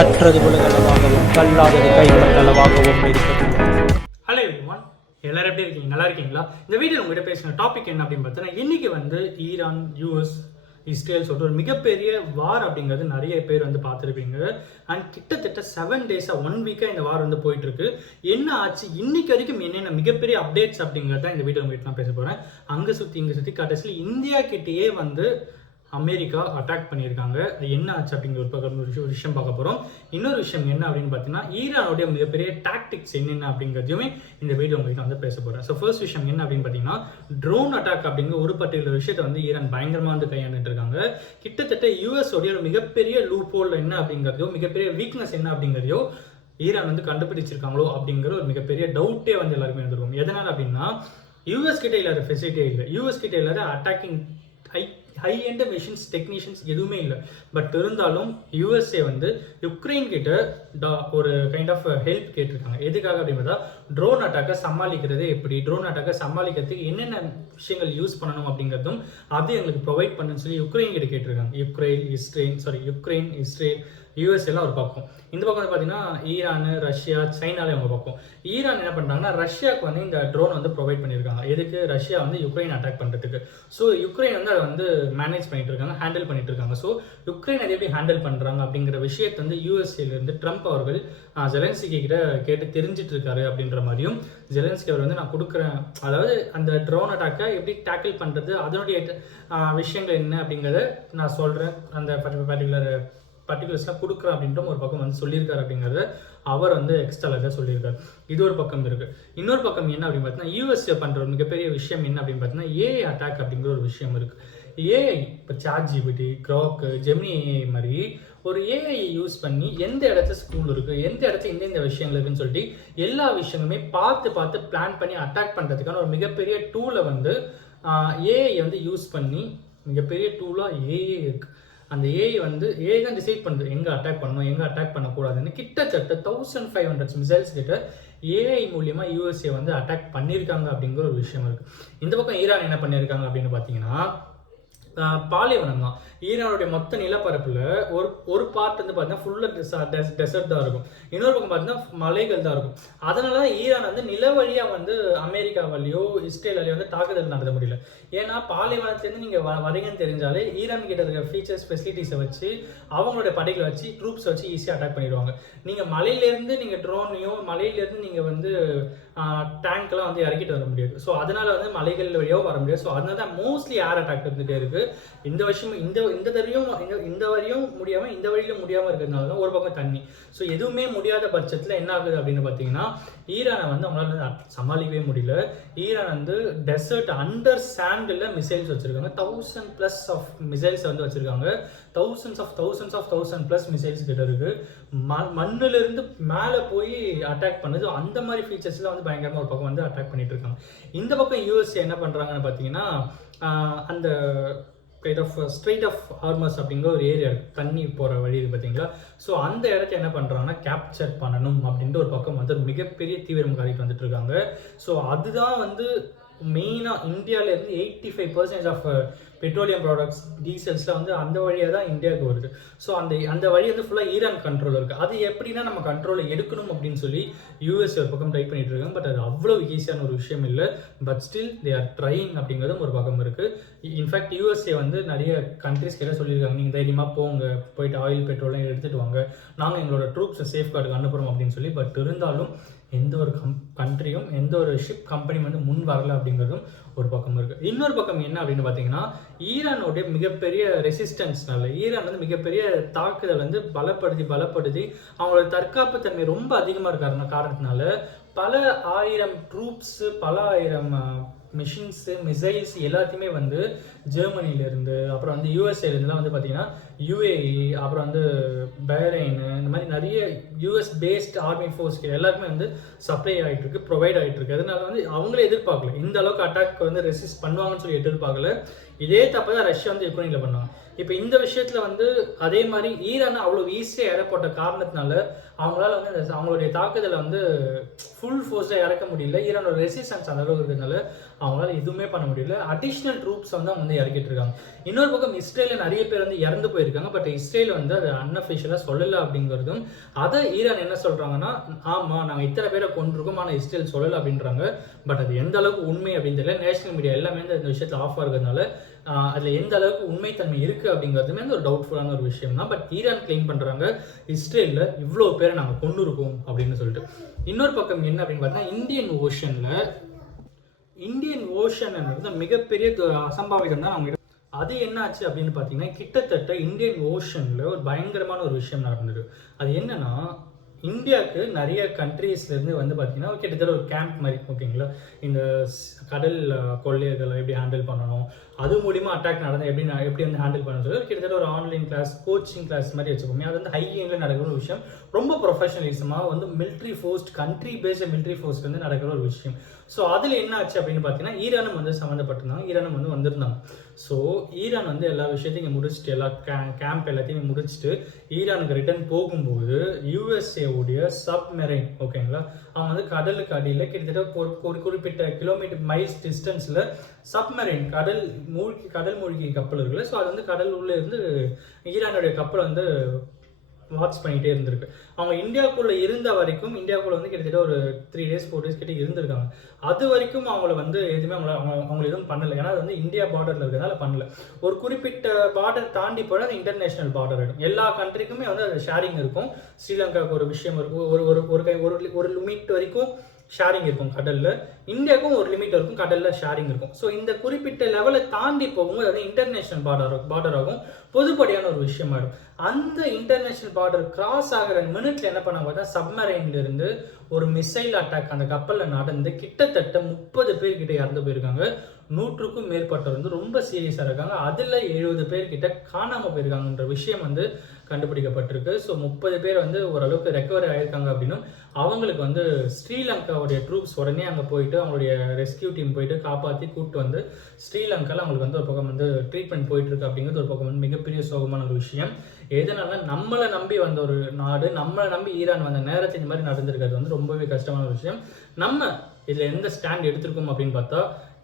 கற்றது உலகளவாகவும் கல்லாதது கைவிடங்களவாகவும் இருக்கிறது. Hello everyone, எல்லாரும் எப்படி இருக்கீங்க? நல்லா இருக்கீங்களா? இந்த வீடியோ உங்ககிட்ட பேசின டாபிக் என்ன அப்படின்னு பார்த்தீங்கன்னா, இன்னைக்கு வந்து ஈரான், யூஎஸ், இஸ்ரேல் சொல்லிட்டு ஒரு மிகப்பெரிய வார் அப்படிங்கிறது நிறைய பேர் வந்து பார்த்துருப்பீங்க. அண்ட் கிட்டத்தட்ட 7 டேஸா 1 வீக்காக இந்த வார் வந்து போயிட்டு இருக்கு. என்ன ஆச்சு இன்னைக்கு வரைக்கும், என்னென்ன மிகப்பெரிய அப்டேட்ஸ் அப்படிங்கிறத இந்த வீடியோ உங்ககிட்ட நான் பேச போறேன். அங்கே சுற்றி இங்கே சுற்றி கடைசியில் இந்தியா கிட்டேயே வந்து அமெரிக்கா அட்டாக் பண்ணியிருக்காங்க. என்ன ஆச்சு அப்படிங்கிற ஒரு விஷயம் பார்க்க போகிறோம். இன்னொரு விஷயம் என்ன அப்படின்னு பார்த்தீங்கன்னா, ஈரானுடைய மிகப்பெரிய டாக்டிக்ஸ் என்னென்ன அப்படிங்கிறதையுமே இந்த வீடியோ உங்களுக்கு வந்து பேச போகிறேன். ஸோ ஃபர்ஸ்ட் விஷயம் என்ன அப்படின்னு பார்த்தீங்கன்னா, ட்ரோன் அட்டாக் அப்படிங்கிற ஒரு பர்டிகுலர் விஷயத்தை வந்து ஈரான் பயங்கரமாக வந்து கையாண்டுட்டு இருக்காங்க. கிட்டத்தட்ட யூஎஸ் உடைய ஒரு மிகப்பெரிய லூப் ஹோல் என்ன அப்படிங்கிறதையோ, மிகப்பெரிய வீக்னஸ் என்ன அப்படிங்கிறதையோ ஈரான் வந்து கண்டுபிடிச்சிருக்காங்களோ அப்படிங்கிற ஒரு மிகப்பெரிய டவுட்டே வந்து எல்லாருமே வந்துருக்கும். எதனால் அப்படின்னா, யூஎஸ் கிட்ட இல்லாத ஃபெசிலிட்டியே இல்லை, யூஎஸ் கிட்ட இல்லாத attacking high end machines technicians எதுவுமே இல்லை. பட் இருந்தாலும் யூஎஸ்ஏ வந்து யுக்ரைன் கிட்ட ஒரு கைண்ட் ஆஃப் ஹெல்ப் கேட்டிருக்காங்க. எதுக்காக அப்படின்னா, ட்ரோன் அட்டாக்கை சமாளிக்கிறது எப்படி, ட்ரோன் அட்டாக்கை சமாளிக்கிறதுக்கு என்னென்ன விஷயங்கள் யூஸ் பண்ணணும் அப்படிங்கிறதும் அது எங்களுக்கு ப்ரொவைட் பண்ணுன்னு சொல்லி யுக்ரைன் கிட்ட கேட்டிருக்காங்க. யுக்ரைன், இஸ்ரேல், யூஎஸ் எல்லாம் ஒரு பக்கம். இந்த பக்கம் வந்து பார்த்தீங்கன்னா ஈரான், ரஷ்யா, சைனாலே அவங்க பக்கம். ஈரான் என்ன பண்ணுறாங்கன்னா, ரஷ்யாவுக்கு வந்து இந்த ட்ரோன் வந்து ப்ரொவைட் பண்ணியிருக்காங்க. எதுக்கு? ரஷ்யா வந்து யுக்ரைன் அட்டாக் பண்ணுறதுக்கு. ஸோ யுக்ரைன் வந்து அதை வந்து மேனேஜ் பண்ணிட்டு இருக்காங்க, ஹேண்டில் பண்ணிட்டு இருக்காங்க. ஸோ யுக்ரைன் அதை எப்படி ஹேண்டில் பண்ணுறாங்க அப்படிங்கிற விஷயத்தை வந்து யூஎஸ்ஏலேருந்து ட்ரம்ப் அவர்கள் ஜெலன்ஸ்கி கிட்ட கேட்டு தெரிஞ்சிட்டு இருக்காரு அப்படின்ற மாதிரியும், ஜெலன்ஸ்கி அவர் வந்து நான் கொடுக்குறேன், அதாவது அந்த ட்ரோன் அட்டாக்கை எப்படி டேக்கிள் பண்ணுறது, அதனுடைய விஷயங்கள் என்ன அப்படிங்கிறத நான் சொல்கிறேன், அந்த பர்டிகுலர்ஸ்லாம் கொடுக்குறேன் அப்படின்ற ஒரு பக்கம் வந்து சொல்லியிருக்காரு அப்படிங்கிறத அவர் வந்து எக்ஸ்ட்ரா சொல்லியிருக்காரு. இது ஒரு பக்கம் இருக்கு. இன்னொரு பக்கம் என்ன அப்படின்னு பார்த்தீங்கன்னா, யூஎஸ்ஏ பண்ற ஒரு மிகப்பெரிய விஷயம் என்ன அப்படின்னு பார்த்தீங்கன்னா, ஏஐ அட்டாக் அப்படிங்கிற ஒரு விஷயம் இருக்கு. ஏஐ இப்போ சாட்ஜிபிடி, க்ராக், ஜெமினி ஏஐ மாதிரி ஒரு ஏஐ யூஸ் பண்ணி எந்த இடத்துல ஸ்கூல் இருக்கு, எந்த இடத்துல எந்தெந்த விஷயங்கள் இருக்குன்னு சொல்லிட்டு எல்லா விஷயங்களுமே பார்த்து பிளான் பண்ணி அட்டாக் பண்றதுக்கான ஒரு மிகப்பெரிய டூலை வந்து ஏஐ வந்து யூஸ் பண்ணி, மிகப்பெரிய டூலா ஏஐ இருக்கு. அந்த ஏஐ வந்து ஏஐ தான் டிசைட் பண்ணுது எங்கே அட்டாக் பண்ணணும், எங்கே அட்டாக் பண்ணக்கூடாதுன்னு. கிட்டத்தட்ட 1500 மிசைல்ஸ் கிட்ட ஏஐ மூலியமா யூஎஸ்ஏ வந்து அட்டாக் பண்ணியிருக்காங்க அப்படிங்கிற ஒரு விஷயம் இருக்கு. இந்த பக்கம் ஈரான் என்ன பண்ணியிருக்காங்க அப்படின்னு பார்த்தீங்கன்னா, பாலைவனம் தான். ஈரானுடைய மொத்த நிலப்பரப்புல ஒரு பார்ட் வந்து பார்த்தீங்கன்னா ஃபுல்லாக டெசர்ட் தான் இருக்கும், இன்னொரு பக்கம் பார்த்தீங்கன்னா மலைகள் தான் இருக்கும். அதனால தான் ஈரான் வந்து நில வழியாக வந்து அமெரிக்கா வழியோ இஸ்ரேல் வழியோ வந்து தாக்குதல் நடத்த முடியல. ஏன்னா பாலைவனத்துலேருந்து நீங்கள் வரீங்கன்னு தெரிஞ்சாலே ஈரான் கிட்ட இருக்கிற ஃபீச்சர்ஸ் ஃபெசிலிட்டிஸை வச்சு, அவங்களோட படைகளை வச்சு, ட்ரூப்ஸை வச்சு ஈஸியாக அட்டாக் பண்ணிடுவாங்க. நீங்கள் மலையிலேருந்து நீங்கள் ட்ரோனையோ, மலையிலேருந்து நீங்கள் வந்து டேங்க்லாம் வந்து இறக்கிட்டு வர முடியாது. ஸோ அதனால வந்து மலைகள் வழியோ வர முடியாது. ஸோ அதனால தான் மோஸ்ட்லி ஏர் அட்டாக் இருந்துகிட்டே இருக்கு. இந்த வருஷம் இந்த வரையும் முடியாம, இந்த வழியிலும் முடியாம இருக்கிறதுனால தான் ஒரு பக்கம் தண்ணி. ஸோ எதுவுமே முடியாத பட்சத்தில் என்ன ஆகுது அப்படின்னு பார்த்தீங்கன்னா, ஈரானை வந்து அவங்களால சமாளிக்கவே முடியல. ஈரான் வந்து டெசர்ட் அண்டர் சாண்டில் மிசைல்ஸ் வச்சிருக்காங்க. 1000+ ஆஃப் மிசைல்ஸ் வந்து வச்சிருக்காங்க. thousands மிசைல்ஸ் கிட்ட இருக்கு. மண்ணுல இருந்து மேலே போய் அட்டாக் பண்ணுது. அந்த மாதிரி ஃபீச்சர்ஸ்லாம் வந்து பயங்கரமாக ஒரு பக்கம் வந்து அட்டாக் பண்ணிட்டு இருக்காங்க. இந்த பக்கம் யூஎஸ்ஏ என்ன பண்றாங்கன்னு பார்த்தீங்கன்னா, அந்த kind of strait of Hormuz அப்படிங்கிற ஒரு ஏரியா இருக்குது, தண்ணி போகிற வழி இது பார்த்தீங்களா. ஸோ அந்த இடத்த என்ன பண்ணுறாங்கன்னா, கேப்சர் பண்ணணும் அப்படின்ற ஒரு பக்கம் வந்து மிகப்பெரிய தீவிரம் காட்டிட்டு வந்துட்டு இருக்காங்க. ஸோ அதுதான் வந்து மெயினாக இந்தியாவிலேருந்து 85% ஆஃப் பெட்ரோலியம் ப்ராடக்ட்ஸ், டீசல்ஸ்லாம் வந்து அந்த வழியாக தான் இந்தியாவுக்கு வருது. ஸோ அந்த வழி வந்து ஃபுல்லாக ஈரான் கண்ட்ரோல் இருக்குது. அது எப்படின்னா நம்ம கண்ட்ரோலில் எடுக்கணும் அப்படின்னு சொல்லி யூஎஸ் ஒரு பக்கம் ட்ரை பண்ணிட்டு இருக்காங்க. பட் அது அவ்வளோ ஈஸியான ஒரு விஷயம் இல்லை. But still they are drying அப்படிங்கிறதும் ஒரு பக்கம் இருக்குது. இன்ஃபேக்ட் யூஎஸ்ஏ வந்து நிறைய கண்ட்ரிஸ் கிட்ட சொல்லியிருக்காங்க, நீங்கள் தைரியமாக போங்க, போயிட்டு ஆயில் பெட்ரோலாம் எடுத்துகிட்டு வாங்க, நாங்கள் எங்களோட ட்ரூப்ஸை சேஃப்கார்டுக்கு அனுப்புகிறோம் அப்படின்னு சொல்லி. பட் இருந்தாலும் எந்த ஒரு கண்ட்ரியும், எந்த ஒரு ஷிப் கம்பெனியும் வந்து முன் வரல அப்படிங்கிறதும் ஒரு பக்கம் இருக்குது. இன்னொரு பக்கம் என்ன அப்படின்னு பார்த்தீங்கன்னா, ஈரானுடைய மிகப்பெரிய ரெசிஸ்டன்ஸ்னால, ஈரான் வந்து மிகப்பெரிய தாக்குதல் வந்து பலப்படுத்தி அவங்களோட தற்காப்பு தன்மை ரொம்ப அதிகமாக இருக்கிற காரணத்தினால பல ஆயிரம் ட்ரூப்ஸு, பல ஆயிரம் மிஷின்ஸு, மிசைல்ஸ் எல்லாத்தையுமே வந்து ஜெர்மனிலேருந்து, அப்புறம் வந்து யூஎஸ்ஏலேருந்துலாம் வந்து பார்த்தீங்கன்னா யூஏஇ, அப்புறம் வந்து பஹ்ரைன், இந்த மாதிரி நிறைய யூஎஸ் பேஸ்ட் ஆர்மி ஃபோர்ஸ்க்கு எல்லாருக்குமே வந்து சப்ளை ஆகிட்டு இருக்கு, ப்ரொவைட் ஆகிட்டு இருக்கு. அதனால வந்து அவங்களே எதிர்பார்க்கல இந்த அளவுக்கு அட்டாக் வந்து ரெசிஸ்ட் பண்ணுவாங்கன்னு சொல்லி எதிர்பார்க்கல. இதே தப்பு தான் ரஷ்யா வந்து யுக்ரைனில் பண்ணாங்க. இப்போ இந்த விஷயத்தில் வந்து அதே மாதிரி ஈரான் அவ்வளோ ஈஸியாக இற போட்ட காரணத்தினால அவங்களால வந்து அவங்களுடைய தாக்குதலை வந்து ஃபுல் ஃபோர்ஸாக இறக்க முடியல. ஈரானோட ரெசிஸ்டன்ஸ் அந்த அளவுக்கு இருக்கிறதுனால அவங்களால எதுவுமே பண்ண முடியல. அடிஷ்னல் ட்ரூப்ஸ் வந்து அவங்க வந்து இறக்கிட்டு இருக்காங்க. இன்னொரு பக்கம் இஸ்ரேல நிறைய பேர் வந்து இறந்து போயிருக்காங்க. பட் இஸ்ரேல் வந்து அதை அன்அஃபிஷியலாக சொல்லலை அப்படிங்கிறதும், அதை ஈரான் என்ன சொல்றாங்கன்னா, ஆமா நாங்கள் இத்தனை பேரை கொண்டிருக்கோம் ஆனால் இஸ்ரேல் சொல்லலை அப்படின்றாங்க. பட் அது எந்த அளவுக்கு உண்மை அப்படின்னு தெரியல. நேஷனல் மீடியா எல்லாமே இந்த விஷயத்தில் ஆஃப் ஆகிறதுனால அதில் எந்த அளவுக்கு உண்மைத்தன்மை இருக்குது அப்படிங்கிறதுமே ஒரு டவுட்ஃபுல்லான ஒரு விஷயம் தான். பட் ஈரான் கிளைம் பண்ணுறாங்க இஸ்ரேலில் இவ்வளோ பேரை நாங்கள் கொண்டு இருக்கோம் அப்படின்னு சொல்லிட்டு. இன்னொரு பக்கம் என்ன அப்படின்னு பார்த்தீங்கன்னா, இந்தியன் ஓஷன்ன்றது மிகப்பெரிய அசம்பாவிதம் தான் அவங்க. அது என்ன ஆச்சு அப்படின்னு பார்த்தீங்கன்னா, கிட்டத்தட்ட இந்தியன் ஓஷனில் ஒரு பயங்கரமான ஒரு விஷயம் நடந்தது. அது என்னன்னா, இந்தியாவுக்கு நிறைய கண்ட்ரீஸ்லேருந்து வந்து பார்த்தீங்கன்னா கிட்டத்தட்ட ஒரு கேம்ப் மாதிரி, ஓகேங்களா, இந்த கடல் கொள்ளையர்களை எப்படி ஹேண்டில் பண்ணணும், அது மூலிமா அட்டாக் நடந்தால் எப்படி வந்து ஹேண்டில் பண்ணணும் சொல்லி கிட்டத்தட்ட ஒரு ஆன்லைன் கிளாஸ், கோச்சிங் கிளாஸ் மாதிரி வச்சுக்கோங்க. அது வந்து ஹை எண்டில் நடக்கிற ஒரு விஷயம். ரொம்ப ப்ரொஃபஷனலிசமாக வந்து military force, country based military force வந்து நடக்கிற ஒரு விஷயம். ஸோ அதில் என்ன ஆச்சு அப்படின்னு பார்த்தீங்கன்னா, ஈரானும் வந்து சம்மந்தப்பட்டிருந்தாங்க, ஈரானும் வந்து வந்திருந்தாங்க. ஸோ ஈரான் வந்து எல்லா விஷயத்தையும் இங்கே முடிச்சுட்டு, எல்லா கேம்ப் எல்லாத்தையும் முடிச்சுட்டு ஈரானுக்கு ரிட்டர்ன் போகும்போது யூஎஸ்ஏவுடைய சப்மெரைன், ஓகேங்களா, அவங்க வந்து கடலுக்கு அடியில் கிட்டத்தட்ட ஒரு குறிப்பிட்ட கிலோமீட்டர் மைல்ஸ் டிஸ்டன்ஸில் சப்மெரைன் கடல் மூழ்கி கப்பல் இருக்குல்ல. ஸோ அது வந்து கடல் உள்ளே இருந்து ஈரானுடைய கப்பலை வந்து வாட்ச் பண்ணிகிட்டே இருந்திருக்கு. அவங்க இந்தியாவுக்குள்ளே இருந்த வரைக்கும், இந்தியாவுக்குள்ளே வந்து கிட்டத்தட்ட ஒரு 3 days 4 days கிட்ட இருந்திருக்காங்க. அது வரைக்கும் அவங்கள வந்து எதுவுமே அவங்களை எதுவும் பண்ணலை. ஏன்னா அது வந்து இந்தியா பார்டரில் இருக்கிறதால பண்ணல. ஒரு குறிப்பிட்ட பார்டர் தாண்டி போய் அது இன்டர்நேஷனல் பார்டர் இருக்கும். எல்லா கண்ட்ரிக்குமே வந்து அது ஷேரிங் இருக்கும். ஸ்ரீலங்காவுக்கு ஒரு விஷயம் இருக்கும், ஒரு லிமிட் வரைக்கும் ஷேரிங் இருக்கும் கடலில். இந்தியாவுக்கும் ஒரு லிமிட் இருக்கும், கடலில் ஷேரிங் இருக்கும். ஸோ இந்த குறிப்பிட்ட லெவலை தாண்டி போகும்போது அது இன்டர்நேஷனல் பார்டர் ஆகும், பொதுப்படியான ஒரு விஷயமாயிடும். அந்த இன்டர்நேஷனல் பார்டர் கிராஸ் ஆகிற மினிட்ல என்ன பண்ணாங்க பார்த்தா, சப்மரைன்ல இருந்து ஒரு மிசைல் அட்டாக் அந்த கப்பலில் நடந்து கிட்டத்தட்ட 30 பேர் கிட்ட இறந்து போயிருக்காங்க. 100க்கும் மேற்பட்டவர் வந்து ரொம்ப சீரியஸாக இருக்காங்க. அதில் 70 பேர் கிட்ட காணாமல் போயிருக்காங்கன்ற விஷயம் வந்து கண்டுபிடிக்கப்பட்டிருக்கு. ஸோ 30 பேர் வந்து ஓரளவுக்கு ரெக்கவரி ஆகியிருக்காங்க அப்படின்னும், அவங்களுக்கு வந்து ஸ்ரீலங்காவுடைய ட்ரூப்ஸ் உடனே அங்கே போயிட்டு அவங்களுடைய ரெஸ்கியூ டீம் போயிட்டு காப்பாற்றி கூப்பிட்டு வந்து ஸ்ரீலங்காவில் அவங்களுக்கு வந்து ஒரு பக்கம் வந்து ட்ரீட்மெண்ட் போயிட்டு இருக்கு அப்படிங்கிறது ஒரு பக்கம் வந்து மிகப்பெரிய சோகமான ஒரு விஷயம். எதனால நம்மளை நம்பி வந்த ஒரு நாடு, நம்மளை நம்பி ஈரான் வந்த நேரத்தில் இந்த மாதிரி நடந்திருக்கிறது வந்து ரொம்பவே கஷ்டமான ஒரு விஷயம். நம்ம இதில் எந்த ஸ்டாண்ட் எடுத்திருக்கோம் அப்படின்னு பார்த்தா,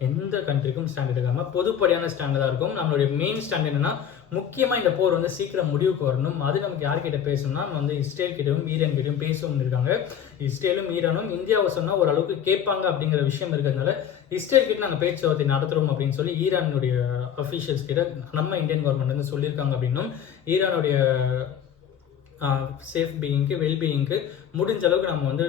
எந்த கண்ட்ரிக்கும் ஸ்டாண்ட் எடுக்காமல் பொதுப்படியான ஸ்டாண்டு தான் இருக்கும். நம்மளுடைய மெயின் ஸ்டாண்ட் என்னன்னா, முக்கியமாக இந்த போர் வந்து சீக்கிரம் முடிவுக்கு வரணும். அது நமக்கு யார்கிட்ட பேசணும்னா, வந்து இஸ்ரேல் கிட்டவும் ஈரான் கிட்டவும் பேசவும் இருக்காங்க. இஸ்ரேலும் ஈரானும் இந்தியாவை சொன்னால் ஓரளவுக்கு கேட்பாங்க அப்படிங்கிற விஷயம் இருக்கிறதுனால இஸ்ரேல் கிட்ட நாங்கள் பேச்சுவார்த்தை நடத்துகிறோம் அப்படின்னு சொல்லி ஈரானுடைய அஃபீஷியல்ஸ் கிட்ட நம்ம இந்தியன் கவர்மெண்ட் வந்து சொல்லியிருக்காங்க அப்படின்னும், ஈரானுடைய சேஃப் பீயிங்க்கு, வெல்பீயிங்க்கு முடிஞ்ச அளவுக்கு நம்ம வந்து